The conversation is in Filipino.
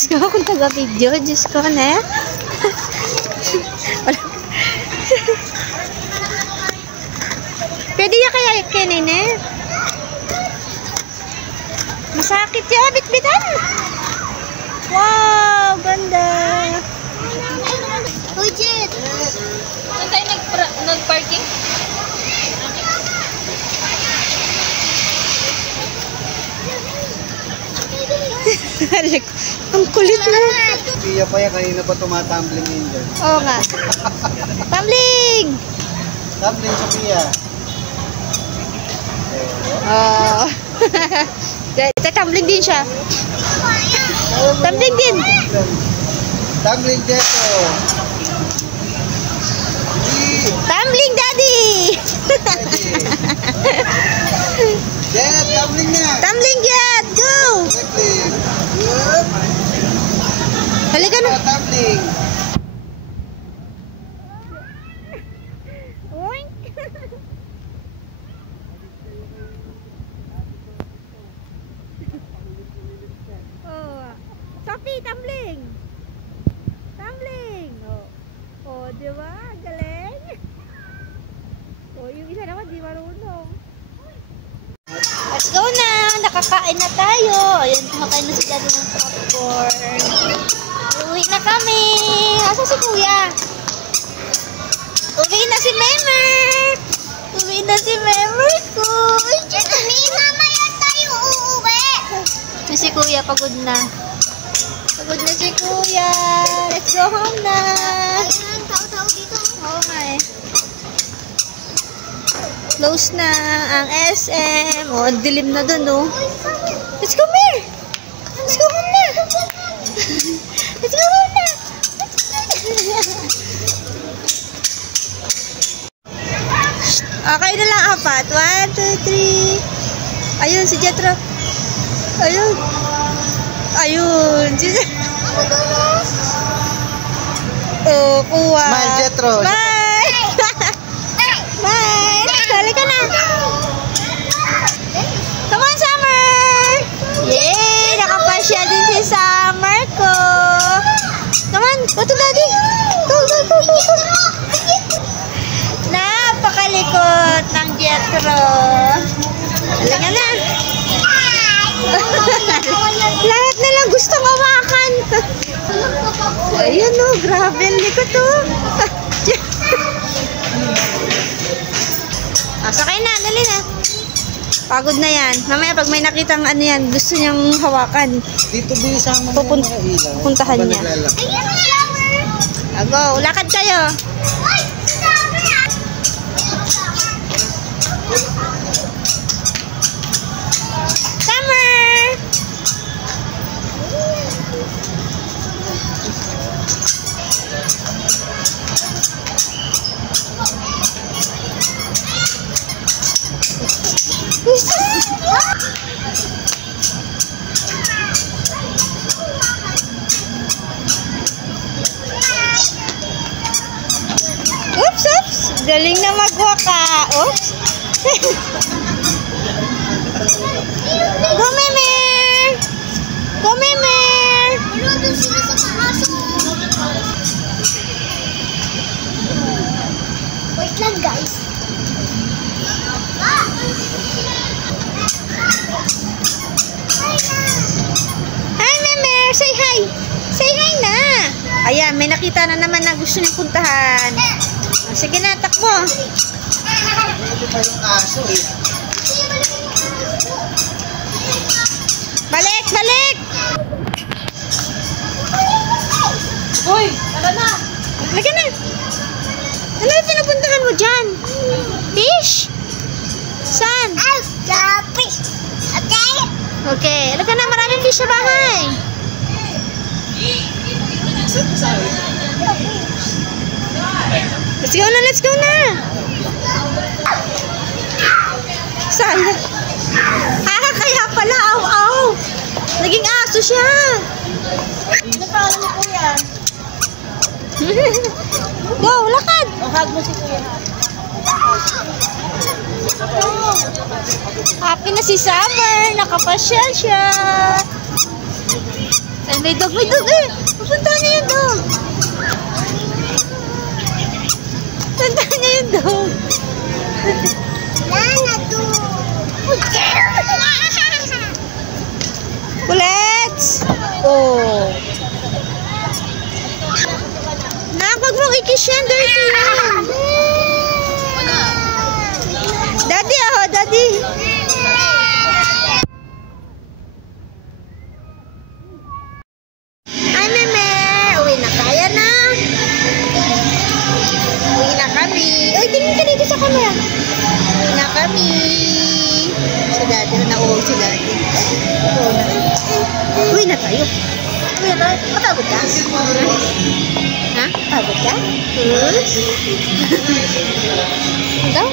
Diyos ko, kung taga-video. Diyos ko, ne? Pwede ya kaya kinin, eh? Masakit ya, bit-bitan. Wow, ganda. Ujit! Saan tayo nag-parking? Ang kulit mo. Iya pa yan, kanina pa tumatumbling yun dyan. Oo nga. Tumbling! Tumbling, Sophia. Oo. Tumbling din siya. Tumbling din. Tumbling dito. Tumbling, daddy! Jet, tumbling na. Tumbling, Jet! Go! Halika na. Tumbling. Oink! Oh, Sophie, tumbling! Tumbling! Oh, oh, di ba? Galing! Oh, yung isa naman di marunong. Let's go na! Nakakain na tayo! Ayan, kumakain na si Daddy ng popcorn. Uwi na kami! Asa si Kuya? Uwi na si Memer! Uwi na si Memer ko! Mamaya tayo uuwi! Si Kuya, pagod na. Pagod na si Kuya! Let's go home na! Ayun, tao-tao dito. Oo nga eh. Close na ang SM. Oh, ang dilim na dun, oh. Let's go, Mer! Let's go home na! Let's go home na! Okay na lang, apat. 1, 2, 3. Ayun, si Jetro. Ayun. Ayun. Oh, kuha. Smile, Jetro. Bye! Bye! Sali ka na. Come on, Summer! Yay! Nakapasya din si Summer ko. Come on, go to Daddy. Go, go, go, go, go. Napakalikot ng Jetro. Halika na. Lahat na lang gustong hawakan. Ayan o, grabe ang likot o. Sakay na, dali na. Pagod na yan. Mamaya pag may nakitang ano yan, gusto niyang hawakan. Dito bisa mo na yung mga ilaw. Pupuntahan niya. Go, lakad kayo. Summer! Oops, oops. Galing na magwaka. Oops. Go, Memer! Go, Memer! Doon sila sa maaso. Wait lang, guys. Hi, Memer! Say hi! Say hi na! Ayan, may nakita na naman na gusto niyang puntahan. Sige na, takbo. Ito pa yung aso eh. Balik! Balik! Hoy, tara na. Halika na! Ano yung pinupuntahan mo dyan? Fish? Saan? Lapis. Okay? Okay, halika na, maraming fish sa bahay. Let's go na, let's go na! Saan? Kaya pala, aw-aw! Naging aso siya! Ano pangalan mo, Kuya? Go, lakad! Hug mo si Kuya. Happy na si Summer! Nakapasyal siya! Ay, may dog eh. Pupunta niya yung dog. Punta niya yung dog. Nana to. Kulets! Oh. Nak, wag mong i-kiss yan. Dirty yan. Daddy, oh, daddy. Ay, meme. Uwi na kaya na. Uwi na kami. Uy, tingin ka dito sa camera. Uwi na kami. Si daddy, nauwi si daddy. Uwi na tayo. Uwi na tayo. Matagod ka? Ha? Pagod ka? Daw?